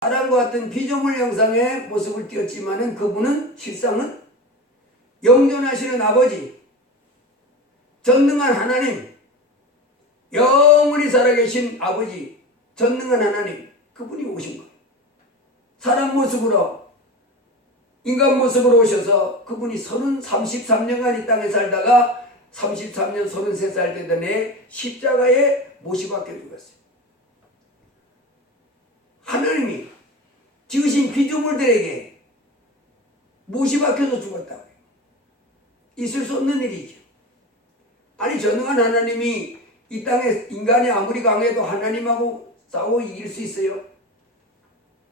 사람과 같은 피조물 형상의 모습을 띄었지만은 그분은 실상은 영존하시는 아버지, 전능한 하나님, 영원히 살아계신 아버지, 전능한 하나님, 그분이 오신 거예요. 사람 모습으로, 인간 모습으로 오셔서 그분이 33년간 이 땅에 살다가 33년 33살 되던 해 십자가에 못이 박혀 죽었어요. 하나님이 지으신 피조물들에게 못이 박혀서 죽었다고요. 있을 수 없는 일이죠. 아니, 전능한 하나님이 이 땅에 인간이 아무리 강해도 하나님하고 싸워 이길 수 있어요?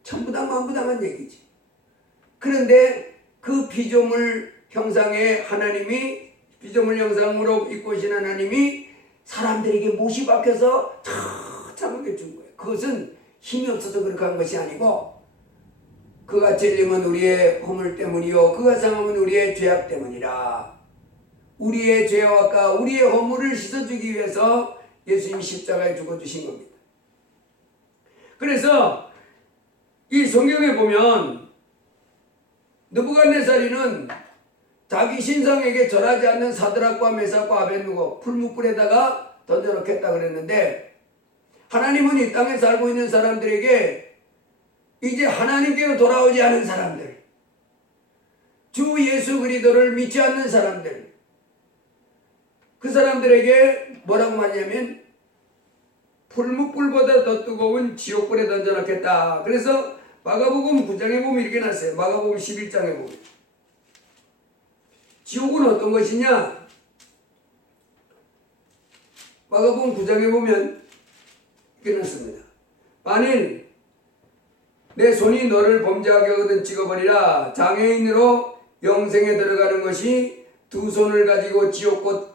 천부당 만부당한 얘기지. 그런데 그 피조물 형상의 하나님이, 피조물 형상으로 입고 오신 하나님이 사람들에게 못이 박혀서 참하게 준 거예요. 그것은 힘이 없어서 그렇게 한 것이 아니고, 그가 찔림은 우리의 허물 때문이요 그가 상함은 우리의 죄악 때문이라. 우리의 죄악과 우리의 허물을 씻어주기 위해서 예수님이 십자가에 죽어주신 겁니다. 그래서 이 성경에 보면 느부갓네살이는 자기 신상에게 절하지 않는 사드락과 메삭과 아벳느고 풀무불에다가 던져놓겠다 그랬는데, 하나님은 이 땅에 살고 있는 사람들에게 이제 하나님께로 돌아오지 않은 사람들, 주 예수 그리스도를 믿지 않는 사람들, 그 사람들에게 뭐라고 말하냐면 풀무불보다 더 뜨거운 지옥불에 던져놓겠다. 그래서 마가복음 9장에 보면 이렇게 났어요. 마가복음 11장에 보면 지옥은 어떤 것이냐, 마가복음 9장에 보면 이렇게 났습니다. 만일 내 손이 너를 범죄하게 하거든 찍어버리라. 장애인으로 영생에 들어가는 것이 두 손을 가지고 지옥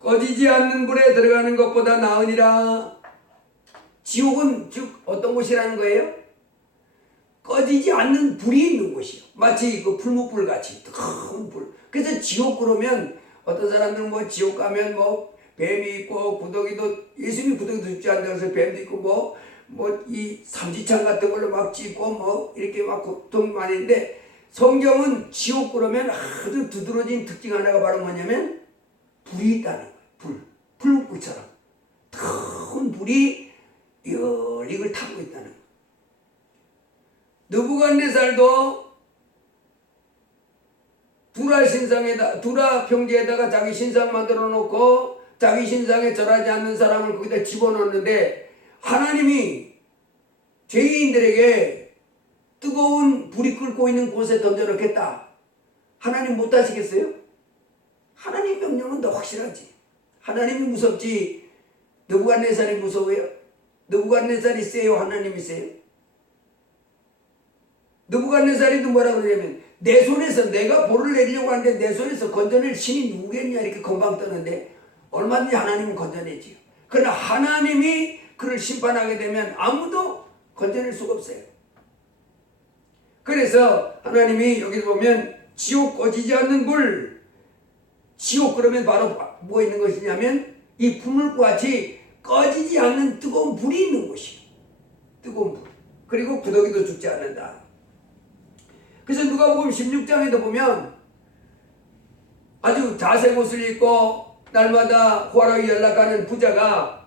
꺼지지 않는 불에 들어가는 것보다 나으니라. 지옥은 즉 어떤 곳이라는 거예요? 꺼지지 않는 불이 있는 곳이요. 마치 그 풀무불 같이 뜨거운 불. 그래서 지옥 그러면 어떤 사람들은 뭐 지옥 가면 뭐 뱀이 있고 구더기도, 예수님이 구더기도 죽지 않는다고 해서 뱀도 있고 뭐 이 삼지창 같은 걸로 막 찢고 뭐 이렇게 막 고통 많이 있는데, 성경은 지옥 그러면 아주 두드러진 특징 하나가 바로 뭐냐면 불이 있다는 거예요. 풀무불처럼 큰 불이 이걸 타고 있다는 거예요. 느부갓네살도 두라 평지에다가 자기 신상 만들어 놓고 자기 신상에 절하지 않는 사람을 거기다 집어넣었는데, 하나님이 죄인들에게 뜨거운 불이 끓고 있는 곳에 던져놓겠다. 하나님 못 하시겠어요? 하나님 명령은 더 확실하지. 하나님이 무섭지 느부갓네살이 무서워요? 느부갓네살이 세요? 하나님이 세요? 느부갓네살이 뭐라고 그러냐면, 내 손에서 내가 볼을 내리려고 하는데 내 손에서 건져낼 신이 누구겠냐 이렇게 건방 떠는데 얼마든지 하나님은 건져내지요. 그러나 하나님이 그를 심판하게 되면 아무도 건져낼 수가 없어요. 그래서 하나님이 여기서 보면 지옥 꺼지지 않는 불, 지옥 그러면 바로 뭐 있는 것이냐면 이 풀물과 같이 꺼지지 않는 뜨거운 불이 있는 곳이에요. 뜨거운 불. 그리고 구더기도 죽지 않는다. 그래서 누가복음 16장에도 보면 아주 자색 옷을 입고 날마다 호화롭게 연락하는 부자가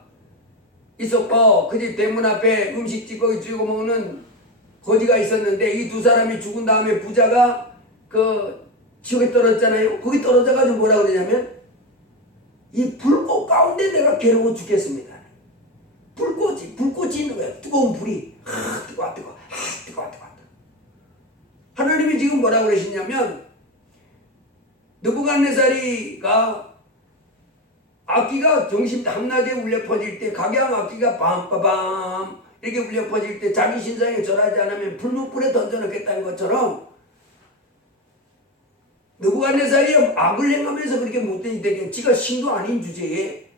있었고, 그 집 대문 앞에 음식 찌꺼기 쥐고 먹는 거지가 있었는데, 이 두 사람이 죽은 다음에 부자가 그 지옥에 떨어졌잖아요. 거기 떨어져가지고 뭐라 그러냐면, 이 불꽃 가운데 내가 괴로워 죽겠습니다. 불꽃이 있는 거야. 뜨거운 불이. 뜨거워. 하나님이 지금 뭐라 그러시냐면, 느부갓네살이가 악기가 정신 한낮에 울려 퍼질 때, 각양 악기가 빰빠밤 이렇게 울려 퍼질 때 자기 신상에 절하지 않으면 풀무불에 던져놓겠다는 것처럼, 느부갓네살이 악을 행하면서 그렇게 못되니 되게 지가 신도 아닌 주제에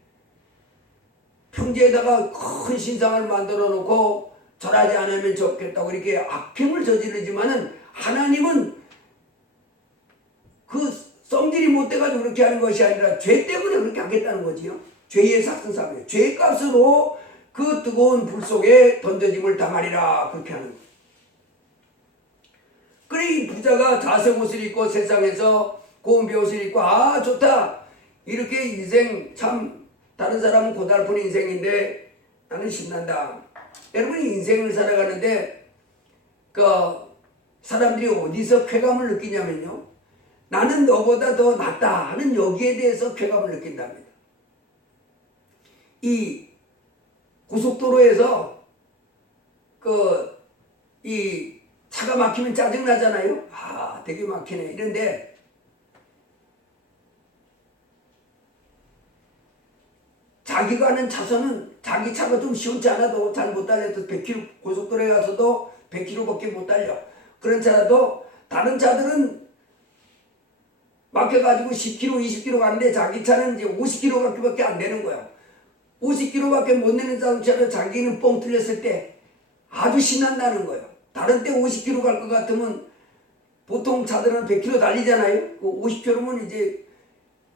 평지에다가 큰 신상을 만들어 놓고 절하지 않으면 좋겠다고 이렇게 악행을 저지르지만은, 하나님은 그 성질이 못돼가지고 그렇게 하는 것이 아니라 죄 때문에 그렇게 하겠다는 거지요. 죄의 삭승사고요. 죄값으로 그 뜨거운 불 속에 던져짐을 당하리라. 그렇게 하는 거예요. 그래 이 부자가 자색 옷을 입고 세상에서 고운 베옷을 입고 아 좋다. 이렇게 인생 참 다른 사람은 고달픈 인생인데 나는 신난다. 여러분이 인생을 살아가는데 그 사람들이 어디서 쾌감을 느끼냐면요. 나는 너보다 더 낫다 하는 여기에 대해서 쾌감을 느낀답니다. 이 고속도로에서 이 차가 막히면 짜증나잖아요. 아 되게 막히네 이런데 자기가 하는 차선은 자기 차가 좀 시원치 않아도 잘 못 달려도 100km 고속도로에 가서도 100km밖에 못 달려. 그런 차라도 다른 차들은 막혀가지고 10km, 20km 가는데 자기 차는 이제 50km밖에 안 되는 거예요. 50km밖에 못 내는 자동차로 자기는 뻥 뚫렸을 때 아주 신난다는 거예요. 다른 때 50km 갈 것 같으면 보통 차들은 100km 달리잖아요. 그 50km면 이제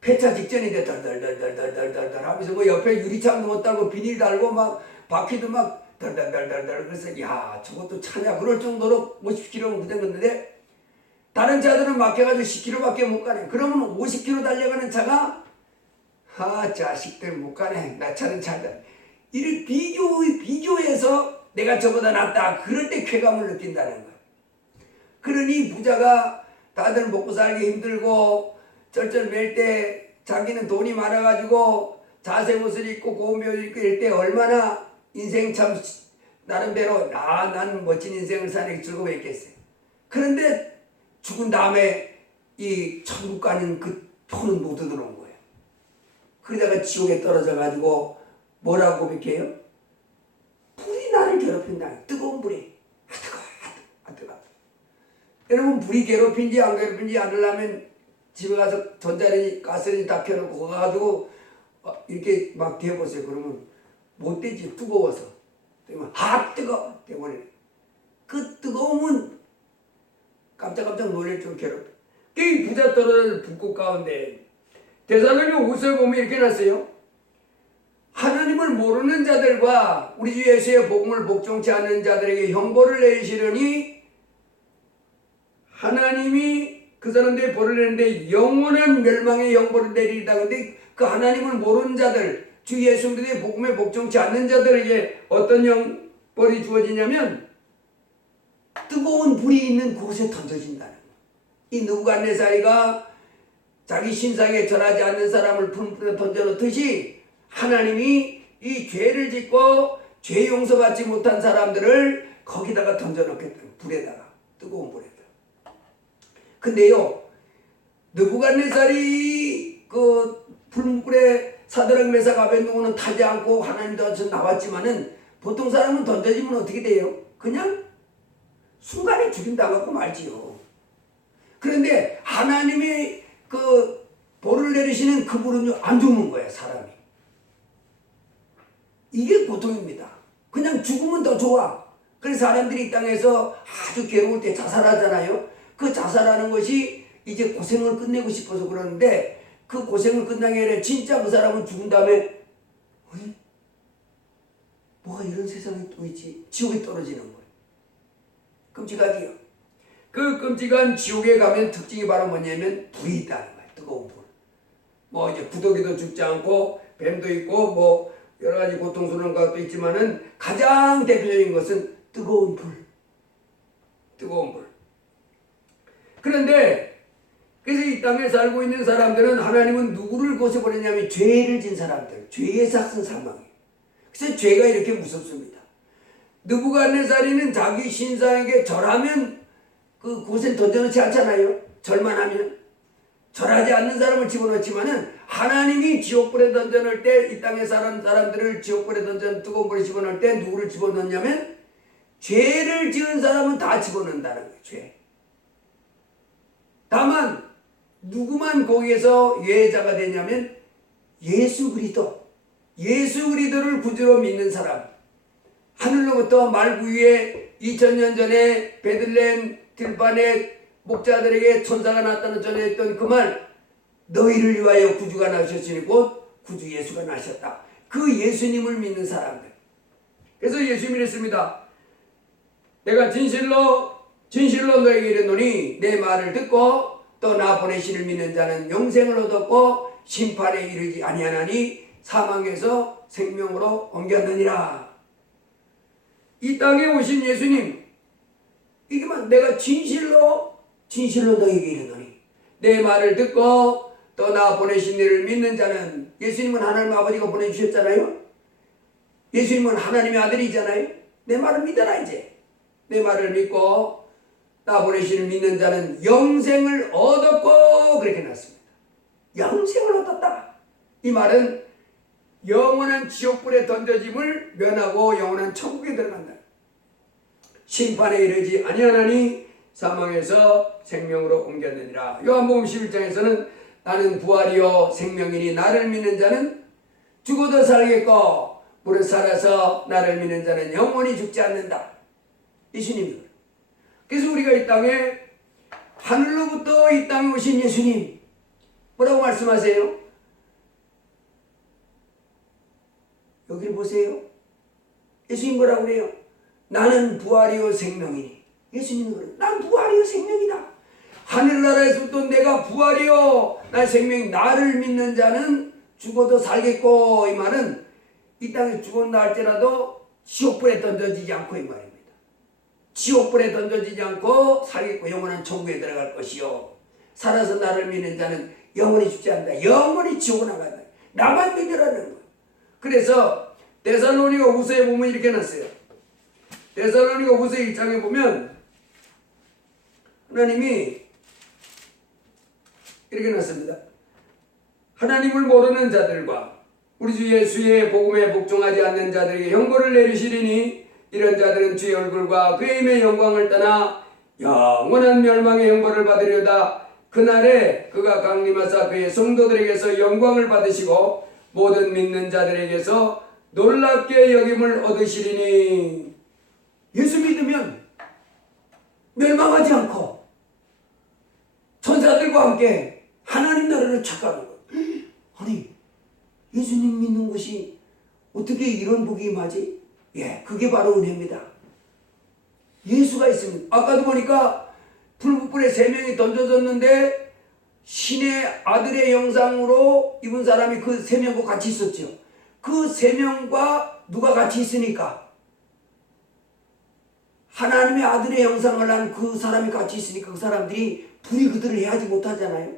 폐차 직전인데 덜덜덜덜덜덜덜 하면서 그 옆에 유리창도 못 달고 비닐 달고 막 바퀴도 막 덜덜덜덜덜 그래서 야 저것도 차냐 그럴 정도로 50km면 그냥 건데 다른 차들은 막혀가지고 10km밖에 못 가네. 그러면 50km 달려가는 차가 아 자식들 못 가네. 나 차는 차다. 이를 비교해서 내가 저보다 낫다. 그럴 때 쾌감을 느낀다는 거야. 그러니 부자가 다들 먹고 살기 힘들고 쩔쩔맬 때 자기는 돈이 많아가지고 자색 옷을 입고 고운 베옷을 입고 이럴 때 얼마나 인생 참 나름대로 난 멋진 인생을 사는 게 즐거웠겠어요. 그런데 죽은 다음에 이 천국 가는 그 표는 못 얻어놓은 거예요. 그러다가 지옥에 떨어져 가지고 뭐라고 고백해요? 불이 나를 괴롭힌다. 뜨거운 불이. 아 뜨거워. 여러분 불이 괴롭힌지 안 괴롭힌지 알으려면 집에 가서 전자레인지 가스레인지 다 켜놓고 가가지고 이렇게 막 대보세요. 그러면 못 되지. 뜨거워서. 그러면 뜨거워. 때문에 그 뜨거움은 깜짝깜짝 놀랄 줄 괴롭혀. 이 부자 떨어진 불꽃 가운데 데살로니가 후서에 보면 이렇게 났어요. 하나님을 모르는 자들과 우리 주 예수의 복음을 복종치 않는 자들에게 형벌을 내리시려니 하나님이 그 사람들이 벌을 내는데 영원한 멸망의 형벌을 내리리다. 근데 그 하나님을 모르는 자들, 주 예수 그리스도의 복음에 복종치 않는 자들에게 어떤 형벌이 주어지냐면 뜨거운 불이 있는 곳에 던져진다는 거예요. 이 느부갓네살이가 자기 신상에 절하지 않는 사람을 불에 던져놓듯이 하나님이 이 죄를 짓고 죄 용서받지 못한 사람들을 거기다가 던져놓겠다. 불에다가. 뜨거운 불에다가. 근데요, 느부갓네살이 그 불물에 사드락 메삭 아벳느고는 타지 않고 하나님도 나왔지만은 보통 사람은 던져지면 어떻게 돼요? 그냥 순간에 죽인다고 말지요. 그런데 하나님이 그 벌을 내리시는 그 불은요 안 죽는 거예요. 사람이. 이게 고통입니다. 그냥 죽으면 더 좋아. 그래서 사람들이 이 땅에서 아주 괴로울 때 자살하잖아요. 그 자살하는 것이 이제 고생을 끝내고 싶어서 그러는데 그 고생을 끝나게 아니라 진짜 그 사람은 죽은 다음에 뭐가 이런 세상에 또 있지? 지옥에 떨어지는 거예요. 끔찍하지요. 그 끔찍한 지옥에 가면 특징이 바로 뭐냐면 불이 있다는 거예요. 뜨거운 불. 뭐 이제 구더기도 죽지 않고 뱀도 있고 뭐 여러 가지 고통스러운 것도 있지만은 가장 대표적인 것은 뜨거운 불. 뜨거운 불. 그런데 그래서 이 땅에 살고 있는 사람들은 하나님은 누구를 고쳐버리냐면 죄를 진 사람들, 죄의 삭슨 사망이에요. 그래서 죄가 이렇게 무섭습니다. 느부갓네살이는 자기 신상에게 절하면 그 곳에 던져놓지 않잖아요. 절만 하면. 절하지 않는 사람을 집어넣지만은 하나님이 지옥불에 던져놓을 때 이 땅에 사는 사람들을 지옥불에 던져 뜨거운 불에 집어넣을 때 누구를 집어넣냐면 죄를 지은 사람은 다 집어넣는다는 거예요. 죄. 다만 누구만 거기에서 예외자가 되냐면 예수 그리스도를 구주로 믿는 사람. 하늘로부터 말구 위에 2000년 전에 베들레헴 들판에 목자들에게 천사가 나타나 전해했던 그 말, 너희를 위하여 구주가 나셨으니 곧 구주 예수가 나셨다. 그 예수님을 믿는 사람들. 그래서 예수님이 이랬습니다. 내가 진실로 너에게 이르노니 내 말을 듣고 또 나 보내시를 믿는 자는 영생을 얻었고 심판에 이르지 아니하나니 사망에서 생명으로 옮겼느니라. 이 땅에 오신 예수님, 이게만 내가 진실로 너에게 이르노니 내 말을 듣고 또 나 보내신 이를 믿는 자는, 예수님은 하나님 아버지가 보내주셨잖아요. 예수님은 하나님의 아들이잖아요. 내 말을 믿어라. 이제 내 말을 믿고 나 보내시는 믿는 자는 영생을 얻었고, 그렇게 났습니다. 영생을 얻었다. 이 말은 영원한 지옥불에 던져짐을 면하고 영원한 천국에 들어간다. 심판에 이르지 아니하나니 사망에서 생명으로 옮겼느니라. 요한복음 11장에서는 나는 부활이요 생명이니 나를 믿는 자는 죽어도 살겠고 무릇 살아서 나를 믿는 자는 영원히 죽지 않는다. 예수님이. 그래서 우리가 이 땅에, 하늘로부터 이 땅에 오신 예수님 뭐라고 말씀하세요? 여기를 보세요. 예수님 뭐라고 그래요? 나는 부활이요 생명이니. 예수님은 그래요. 난 부활이요 생명이다. 하늘나라에서부터 내가 부활이요 나 생명이, 나를 믿는 자는 죽어도 살겠고, 이 말은 이 땅에 죽었나 할지라도 지옥불에 던져지지 않고, 이 말입니다. 지옥불에 던져지지 않고 살겠고 영원한 천국에 들어갈 것이요 살아서 나를 믿는 자는 영원히 죽지 않는다. 영원히 지옥을 안 간다. 나만 믿으라는 거예요. 그래서 데살로니가 후서에 보면 이렇게 났어요. 데살로니가 후서 1장에 보면 하나님이 이렇게 났습니다. 하나님을 모르는 자들과 우리 주 예수의 복음에 복종하지 않는 자들에게 형벌을 내리시리니 이런 자들은 주의 얼굴과 그의 힘의 영광을 떠나 영원한 멸망의 형벌을 받으려다. 그날에 그가 강림하사 그의 성도들에게서 영광을 받으시고 모든 믿는 자들에게서 놀랍게 여김을 얻으시리니. 예수 믿으면 멸망하지 않고 천사들과 함께 하나님 나라를 착각하는 거예요. 아니, 예수님 믿는 것이 어떻게 이런 복이 임하지? 예, 그게 바로 은혜입니다. 예수가 있습니다. 아까도 보니까 불불에 3명이 던져졌는데 신의 아들의 형상으로 입은 사람이 그 3명과 같이 있었죠. 그 3명과 누가 같이 있으니까? 하나님의 아들의 형상을 한 그 사람이 같이 있으니까 그 사람들이 불이 그들을 해하지 못하잖아요.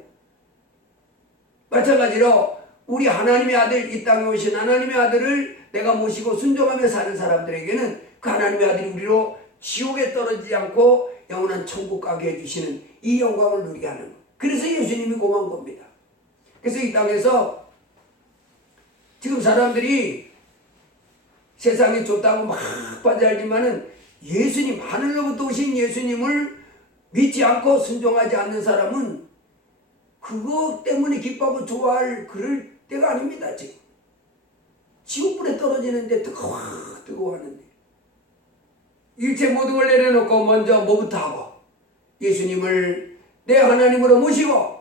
마찬가지로 우리 하나님의 아들, 이 땅에 오신 하나님의 아들을 내가 모시고 순종하며 사는 사람들에게는 그 하나님의 아들이 우리로 지옥에 떨어지지 않고 영원한 천국 가게 해주시는 이 영광을 누리게 하는 것. 그래서 예수님이 고마운 겁니다. 그래서 이 땅에서 지금 사람들이 세상이 좋다고 막 빠져알지만은 예수님, 하늘로부터 오신 예수님을 믿지 않고 순종하지 않는 사람은 그거 때문에 기뻐하고 좋아할 그럴 때가 아닙니다. 지금 지옥불에 떨어지는데 뜨거워하는데 일체 모든 걸 내려놓고 먼저 뭐부터 하고 예수님을 내 하나님으로 모시고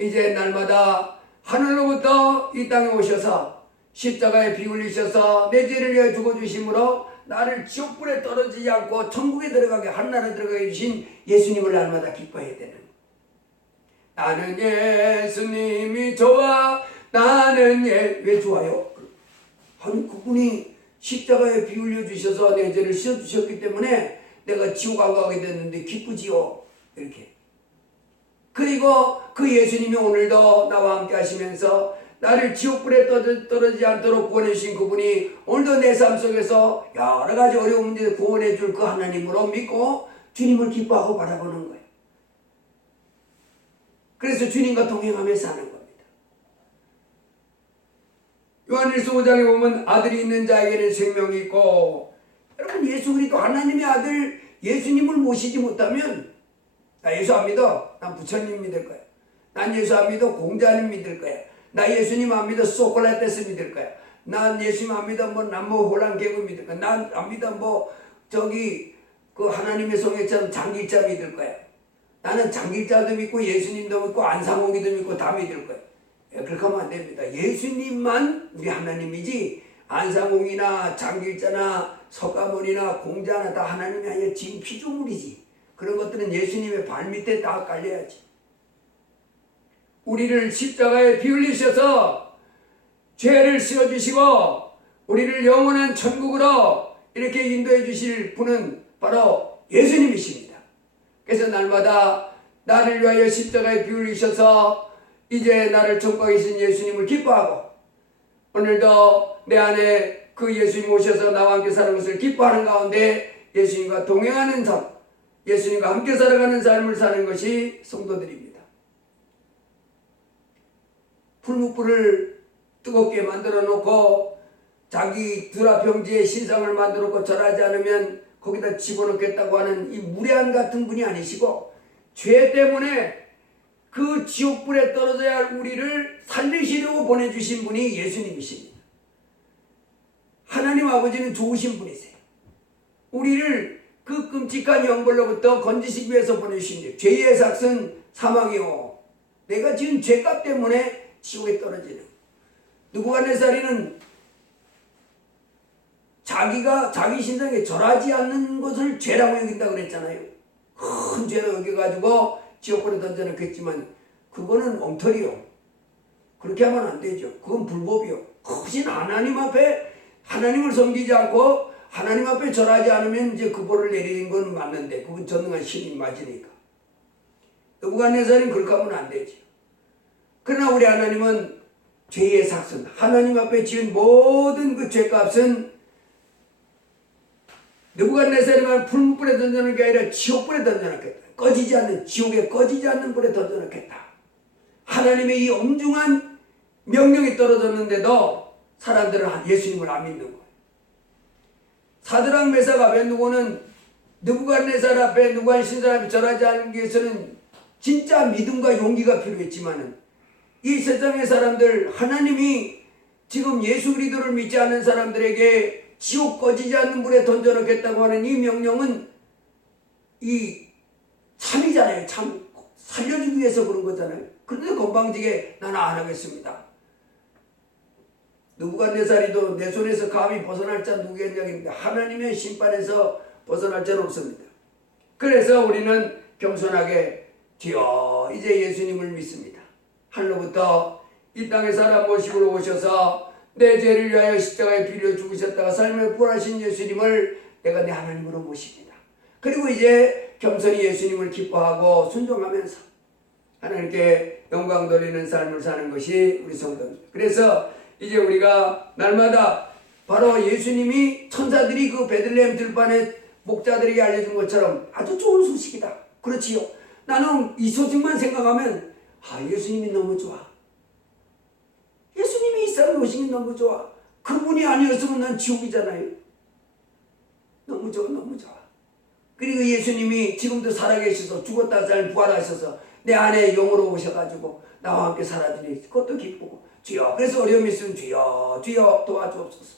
이제 날마다 하늘로부터 이 땅에 오셔서 십자가에 피 흘리셔서 내 죄를 위하여 죽어주심으로 나를 지옥불에 떨어지지 않고 천국에 들어가게, 하늘나라에 들어가게 해주신 예수님을 날마다 기뻐해야 되는 거예요. 나는 예수님이 좋아. 나는 왜 좋아요? 아니, 그분이 십자가에 피 흘려주셔서 내 죄를 씻어주셨기 때문에 내가 지옥 안 가게 됐는데 기쁘지요. 이렇게. 그리고 그 예수님이 오늘도 나와 함께 하시면서 나를 지옥불에 떨어지지 않도록 구원해주신 그분이 오늘도 내 삶 속에서 여러 가지 어려운 문제를 구원해 줄 그 하나님으로 믿고 주님을 기뻐하고 바라보는 거예요. 그래서 주님과 동행하며 사는 겁니다. 요한일서 5장에 보면 아들이 있는 자에게는 생명이 있고, 여러분 예수 그리스도 하나님의 아들 예수님을 모시지 못하면 나 예수 안 믿어. 난 부처님 믿을 거야. 난 예수 안 믿어. 공자님 믿을 거야. 나 예수님 안 믿어. 소크라테스 믿을 거야. 난 예수님 안 믿어. 남모 호랑 계급 믿을 거야. 난 안 믿어. 그 하나님의 성회처럼 장길자 믿을 거야. 나는 장길자도 믿고 예수님도 믿고 안상홍이도 믿고 다 믿을 거야. 그렇게 하면 안 됩니다. 예수님만 우리 하나님이지 안상홍이나 장길자나 석가모니나 공자나 다 하나님이 아니라 지금 피조물이지. 그런 것들은 예수님의 발밑에 다 깔려야지. 우리를 십자가에 피 흘리셔서 죄를 씌워주시고 우리를 영원한 천국으로 이렇게 인도해 주실 분은 바로 예수님이십니다. 그래서 날마다 나를 위하여 십자가에 피 흘리셔서 이제 나를 천국에 계신 예수님을 기뻐하고 오늘도 내 안에 그 예수님 오셔서 나와 함께 사는 것을 기뻐하는 가운데 예수님과 동행하는 삶, 예수님과 함께 살아가는 삶을 사는 것이 성도들입니다. 풀무불을 뜨겁게 만들어 놓고 자기 두라평지에 신상을 만들어 놓고 절하지 않으면 거기다 집어넣겠다고 하는 이 무례한 같은 분이 아니시고 죄 때문에 그 지옥불에 떨어져야 할 우리를 살리시려고 보내주신 분이 예수님이십니다. 하나님 아버지는 좋으신 분이세요. 우리를 그 끔찍한 영벌로부터 건지시기 위해서 보내주신 일. 죄의 삭은 사망이요. 내가 지은 죄값 때문에 지옥에 떨어지는. 느부갓네살이는 자기가 자기 신상에 절하지 않는 것을 죄라고 여긴다 그랬잖아요. 큰 죄로 여겨가지고 지옥불에 던져놓겠지만 그거는 엉터리요. 그렇게 하면 안 되죠. 그건 불법이요. 크신 하나님 앞에 하나님을 섬기지 않고 하나님 앞에 절하지 않으면 이제 그 벌을 내리는 건 맞는데 그건 전능한 신이 맞으니까. 느부갓네살은 그렇게 하면 안 되죠. 그러나 우리 하나님은 죄의 삭은 하나님 앞에 지은 모든 그 죄값은 느부갓네살이만 풀무불에 던져놓은 게 아니라 지옥불에 던져놓겠다. 꺼지지 않는 지옥에 꺼지지 않는 불에 던져놓겠다. 하나님의 이 엄중한 명령이 떨어졌는데도 사람들은 예수님을 안 믿는 거예요. 사드락 메삭 아벤누고는 느부갓네살 앞에 누구한 신상 앞에 절하지 않기 위해서는 진짜 믿음과 용기가 필요했지만은 이 세상의 사람들 하나님이 지금 예수 그리스도를 믿지 않는 사람들에게 지옥 꺼지지 않는 불에 던져놓겠다고 하는 이 명령은 이 참이잖아요. 참 살려주기 위해서 그런 거잖아요. 그런데 건방지게 나는 안 하겠습니다. 느부갓네살이도 내 손에서 감히 벗어날 자 누구겠냐는데 하나님의 심판에서 벗어날 자는 없습니다. 그래서 우리는 겸손하게 주여 이제 예수님을 믿습니다. 하늘로부터 이 땅에 사람 모시고 오셔서 내 죄를 위하여 십자가에 피려 죽으셨다가 삶을 부활하신 예수님을 내가 내 하나님으로 모십니다. 그리고 이제 겸손히 예수님을 기뻐하고 순종하면서 하나님께 영광 돌리는 삶을 사는 것이 우리 성도입니다. 그래서 이제 우리가 날마다 바로 예수님이 천사들이 그 베들레헴 들판에 목자들에게 알려준 것처럼 아주 좋은 소식이다. 그렇지요. 나는 이 소식만 생각하면 예수님이 너무 좋아. 예수님이 이 땅에 오신 게 너무 좋아. 그분이 아니었으면 난 지옥이잖아요. 너무 좋아, 너무 좋아. 그리고 예수님이 지금도 살아계셔서 죽었다 살 부활하셔서 내 안에 영으로 오셔가지고 나와 함께 살아주니 그것도 기쁘고 주여. 그래서 어려움이 있으면 주여 주여 도와주옵소서.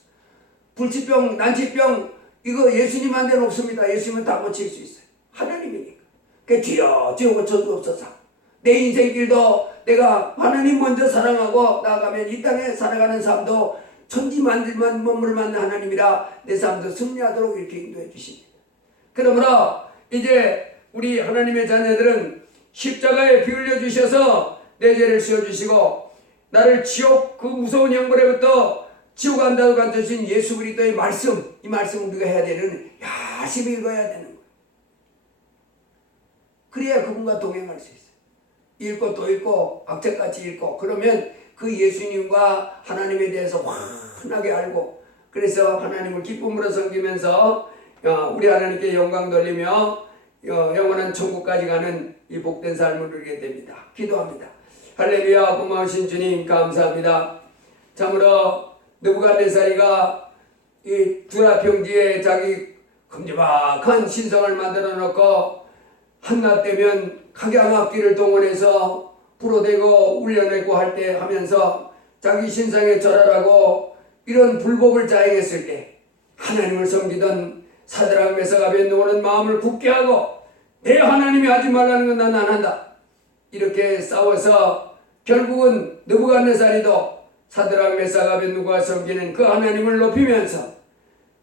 불치병 난치병 이거 예수님한테는 없습니다. 예수님은 다 고칠 수 있어요. 하나님이니까. 그 주여 주여 고쳐주옵소서. 내 인생길도 내가 하나님 먼저 사랑하고 나아가면 이 땅에 살아가는 삶도 천지 만들만 몸을 만든 하나님이라 내 삶도 승리하도록 이렇게 인도해 주십니다. 그러므로 이제 우리 하나님의 자녀들은 십자가에 피 흘려 주셔서 내 죄를 씌워주시고 나를 지옥 그 무서운 형벌에부터 지옥 간다고 간주신 예수 그리스도의 말씀, 이 말씀을 우리가 해야 되는 열심히 읽어야 되는 거예요. 그래야 그분과 동행할 수 있어요. 읽고 또 읽고 악책같이 읽고 그러면 그 예수님과 하나님에 대해서 환하게 알고 그래서 하나님을 기쁨으로 섬기면서 우리 하나님께 영광 돌리며 영원한 천국까지 가는 이 복된 삶을 누리게 됩니다. 기도합니다. 할렐루야. 고마우신 주님 감사합니다. 참으로 느부갓네살이가 이 두라평지에 자기 큼지막한 신성을 만들어 놓고 한낮 되면 각양악기를 동원해서 불어대고 울려내고 할 때 하면서 자기 신상에 절하라고 이런 불법을 자행했을 때 하나님을 섬기던 사드락 메삭 아벤느고는 마음을 굳게 하고 내 하나님이 하지 말라는 건 난 안 한다. 이렇게 싸워서 결국은 느부갓네살이도 사드락 메삭 아벤느고가 섬기는 그 하나님을 높이면서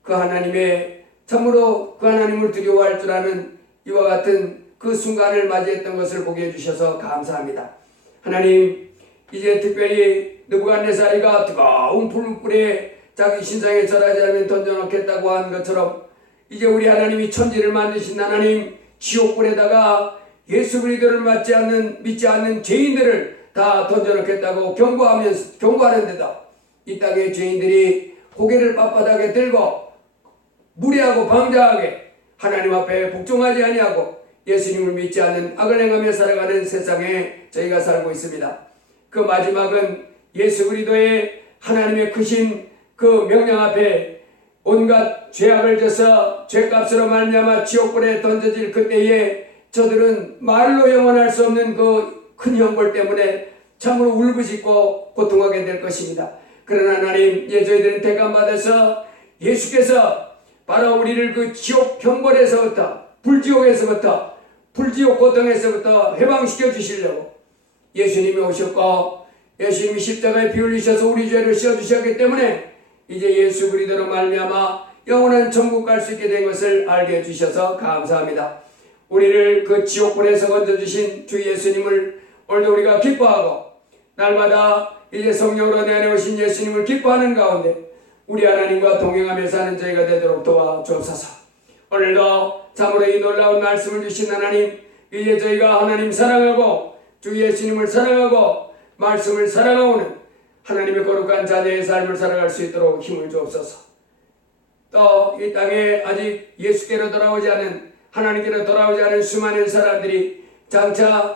그 하나님의 참으로 그 하나님을 두려워할 줄 아는 이와 같은 그 순간을 맞이했던 것을 보게 해주셔서 감사합니다. 하나님, 이제 특별히 느부갓네살이가 뜨거운 불불에 자기 신상에 절하지 않으면 던져놓겠다고 한 것처럼 이제 우리 하나님이 천지를 만드신 하나님, 지옥불에다가 예수 그리스도를 믿지 않는 죄인들을 다 던져놓겠다고 경고하는데도 이 땅의 죄인들이 고개를 빳빳하게 들고 무례하고 방자하게 하나님 앞에 복종하지 아니하고 예수님을 믿지 않는 악을 행하며 살아가는 세상에 저희가 살고 있습니다. 그 마지막은 예수 그리스도의 하나님의 크신 그 명령 앞에 온갖 죄악을 져서 죄값으로 말미암아 지옥불에 던져질 그때에 저들은 말로 영원할 수 없는 그 큰 형벌 때문에 참으로 울부짖고 고통하게 될 것입니다. 그러나 하나님, 저희들은 대감받아서 예수께서 바로 우리를 그 지옥 형벌에서부터 불지옥에서부터 불지옥 고통에서부터 해방시켜 주시려고 예수님이 오셨고 예수님이 십자가에 피 흘리셔서 우리 죄를 씌워주셨기 때문에 이제 예수 그리스도로 말미암아 영원한 천국 갈 수 있게 된 것을 알게 해주셔서 감사합니다. 우리를 그 지옥불에서 건져주신 주 예수님을 오늘도 우리가 기뻐하고 날마다 이제 성령으로 내 안에 오신 예수님을 기뻐하는 가운데 우리 하나님과 동행하며 사는 저희가 되도록 도와주옵소서. 오늘도 참으로 이 놀라운 말씀을 주신 하나님, 이제 저희가 하나님 사랑하고 주 예수님을 사랑하고 말씀을 사랑하오는 하나님의 거룩한 자녀의 삶을 살아갈 수 있도록 힘을 주옵소서. 또 이 땅에 아직 예수께로 돌아오지 않은, 하나님께로 돌아오지 않은 수많은 사람들이 장차